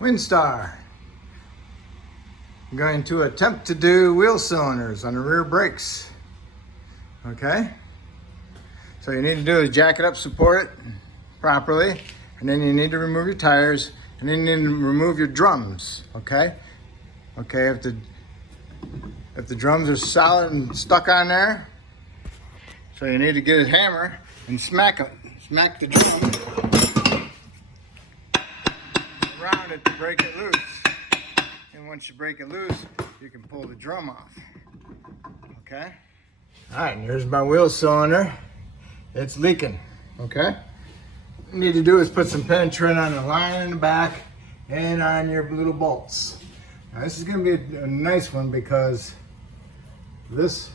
Windstar. I'm going to attempt to do wheel cylinders on the rear brakes. Okay? So you need to do is jack it up, support it properly, and then you need to remove your tires, and then you need to remove your drums. Okay? Okay, if the drums are solid and stuck on there, so you need to get a hammer and smack the drum around it to break it loose. And once you break it loose, you can pull the drum off. Okay? All right, and here's my wheel cylinder. It's leaking. Okay? What you need to do is put some penetrant on the line in the back and on your little bolts. Now this is going to be a nice one because this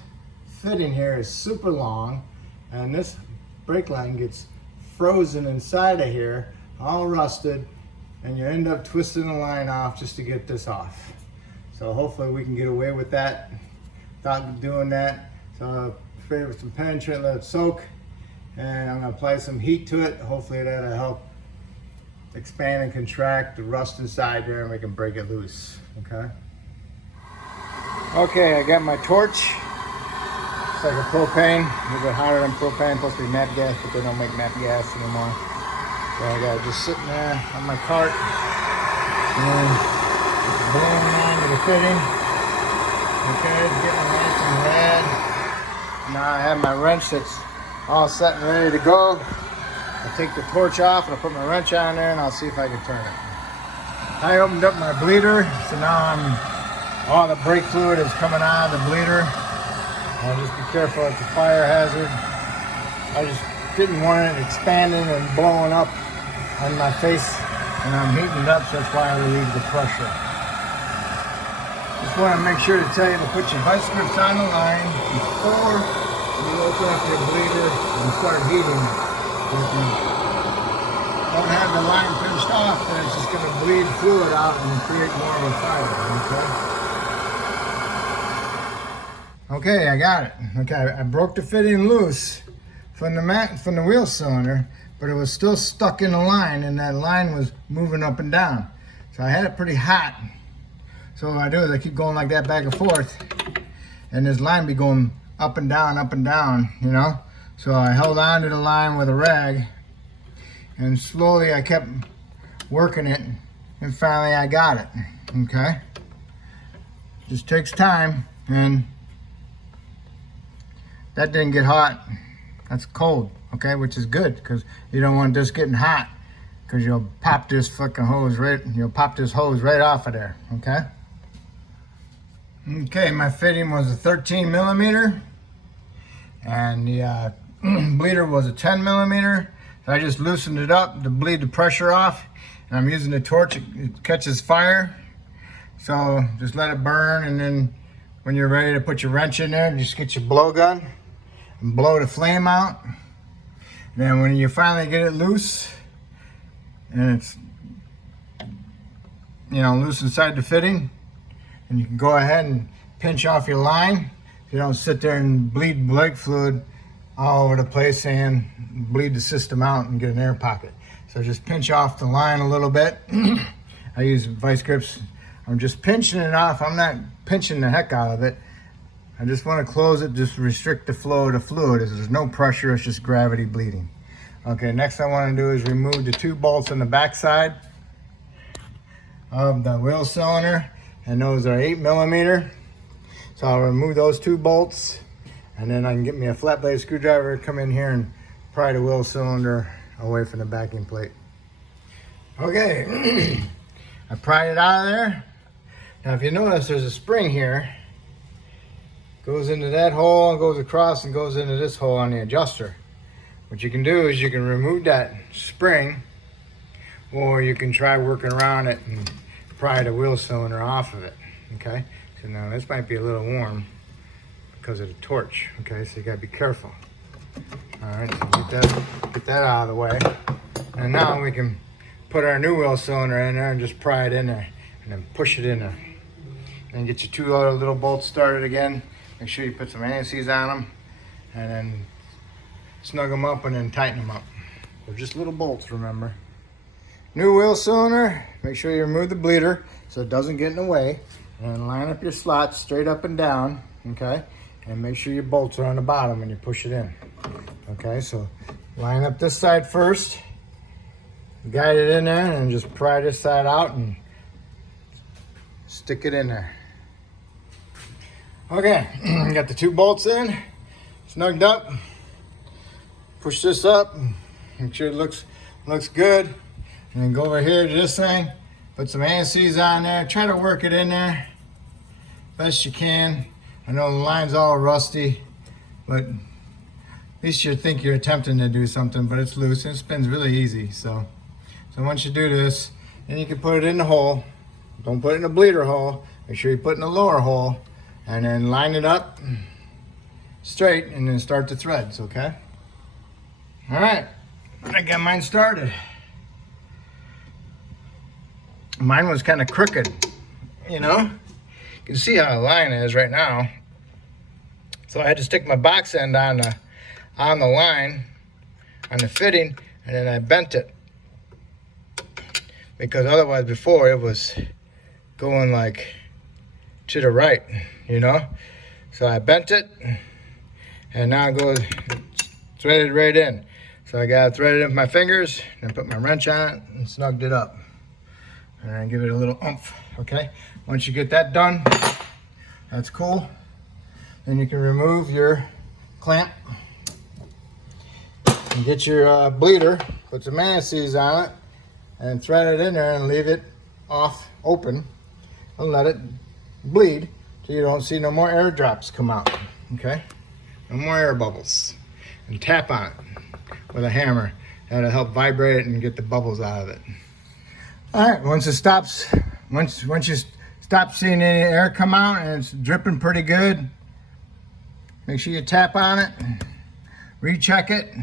fitting here is super long, and this brake line gets frozen inside of here, all rusted, and you end up twisting the line off just to get this off. So hopefully we can get away with that without doing that. So spray it with some penetrant, let it soak, and I'm gonna apply some heat to it. Hopefully that'll help expand and contract the rust inside there, and we can break it loose. Okay. Okay, I got my torch. It's like a propane, a little bit hotter than propane. Supposed to be nat gas, but they don't make nat gas anymore. So I got it just sitting there on my cart, and blowing on to the fitting. Okay, it's getting nice and red. Now I have my wrench that's all set and ready to go. I'll take the torch off and I'll put my wrench on there and I'll see if I can turn it. I opened up my bleeder, so now all the brake fluid is coming out of the bleeder. I'll just be careful, it's a fire hazard. I just didn't want it expanding and blowing up on my face, and I'm heating it up, so that's why I relieve the pressure. Just want to make sure to tell you to put your vice grips on the line before you open up your bleeder and start heating it. If you don't have the line pinched off, then it's just going to bleed fluid out and create more of a fire. Okay, I got it. Okay, I broke the fitting loose from the wheel cylinder, but it was still stuck in the line, and that line was moving up and down. So I had it pretty hot. So what I do is I keep going like that back and forth, and this line be going up and down, you know? So I held on to the line with a rag, and slowly I kept working it, and finally I got it, okay? Just takes time, and that didn't get hot. That's cold, okay, which is good, because you don't want this getting hot, because you'll pop this fucking hose right off of there, okay? Okay, my fitting was a 13 millimeter, and the bleeder was a 10 millimeter. So I just loosened it up to bleed the pressure off, and I'm using the torch, it catches fire. So just let it burn, and then when you're ready to put your wrench in there, just get your blowgun and blow the flame out. And then when you finally get it loose, and it's, you know, loose inside the fitting, and you can go ahead and pinch off your line so you don't sit there and bleed brake fluid all over the place and bleed the system out and get an air pocket. So just pinch off the line a little bit. I use vice grips. I'm just pinching it off. I'm not pinching the heck out of it. I just want to close it, just restrict the flow of the fluid. There's no pressure, it's just gravity bleeding. Okay, next I want to do is remove the two bolts on the back side of the wheel cylinder, and those are 8 millimeter. So I'll remove those two bolts, and then I can get me a flat blade screwdriver, come in here and pry the wheel cylinder away from the backing plate. Okay, I pried it out of there. Now if you notice, there's a spring here. Goes into that hole and goes across and goes into this hole on the adjuster. What you can do is you can remove that spring, or you can try working around it and pry the wheel cylinder off of it. Okay, so now this might be a little warm because of the torch. Okay, so you gotta be careful. All right, so get that out of the way, and now we can put our new wheel cylinder in there and just pry it in there, and then push it in there. Then get your two other little bolts started again. Make sure you put some anti-seize on them, and then snug them up and then tighten them up. They're just little bolts, remember. new wheel cylinder, make sure you remove the bleeder so it doesn't get in the way. And line up your slots straight up and down, okay? And make sure your bolts are on the bottom when you push it in. Okay, so line up this side first, guide it in there, and just pry this side out and stick it in there. Okay, got the 2 bolts in, snugged up. Push this up, make sure it looks good. And then go over here to this thing, put some anti-seize on there, try to work it in there best you can. I know the line's all rusty, but at least you think you're attempting to do something, but it's loose and it spins really easy. So once you do this, then you can put it in the hole. Don't put it in the bleeder hole. Make sure you put it in the lower hole, and then line it up straight, and then start the threads. Okay. All right, I got mine started. Mine was kind of crooked, you know. You can see how the line is right now. So I had to stick my box end on the line, on the fitting, and then I bent it. Because otherwise before it was going like to the right, you know. So I bent it, and now it goes threaded right in. So I got to thread it in with my fingers, and put my wrench on it, and snugged it up. And then give it a little oomph, okay? Once you get that done, that's cool. Then you can remove your clamp and get your bleeder, put some anti-seize on it, and thread it in there and leave it off open and let it bleed till you don't see no more air drops come out, okay? No more air bubbles. And tap on it with a hammer. That'll help vibrate it and get the bubbles out of it. All right, once you stop seeing any air come out and it's dripping pretty good, make sure you tap on it, recheck it.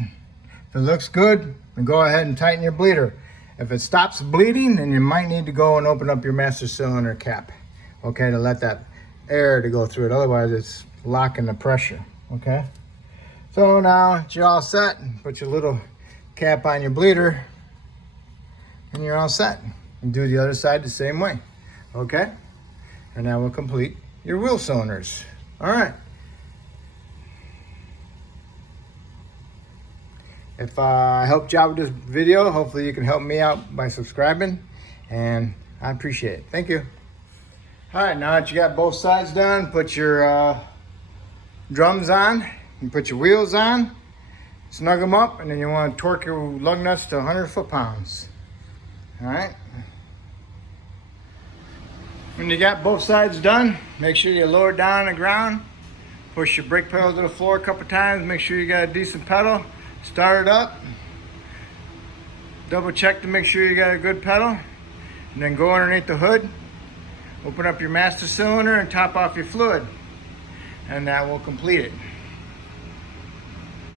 If it looks good, then go ahead and tighten your bleeder. If it stops bleeding, then you might need to go and open up your master cylinder cap, okay, to let that air to go through it. Otherwise, it's locking the pressure, okay? So now that you're all set, put your little cap on your bleeder, and you're all set. And do the other side the same way, okay? And that will complete your wheel cylinders. All right. If I helped you out with this video, hopefully you can help me out by subscribing, and I appreciate it. Thank you. All right, now that you got both sides done, put your drums on, you put your wheels on, snug them up, and then you want to torque your lug nuts to 100 foot-pounds. All right. When you got both sides done, make sure you lower it down on the ground, push your brake pedal to the floor a couple times, make sure you got a decent pedal, start it up, double check to make sure you got a good pedal, and then go underneath the hood, open up your master cylinder and top off your fluid, and that will complete it.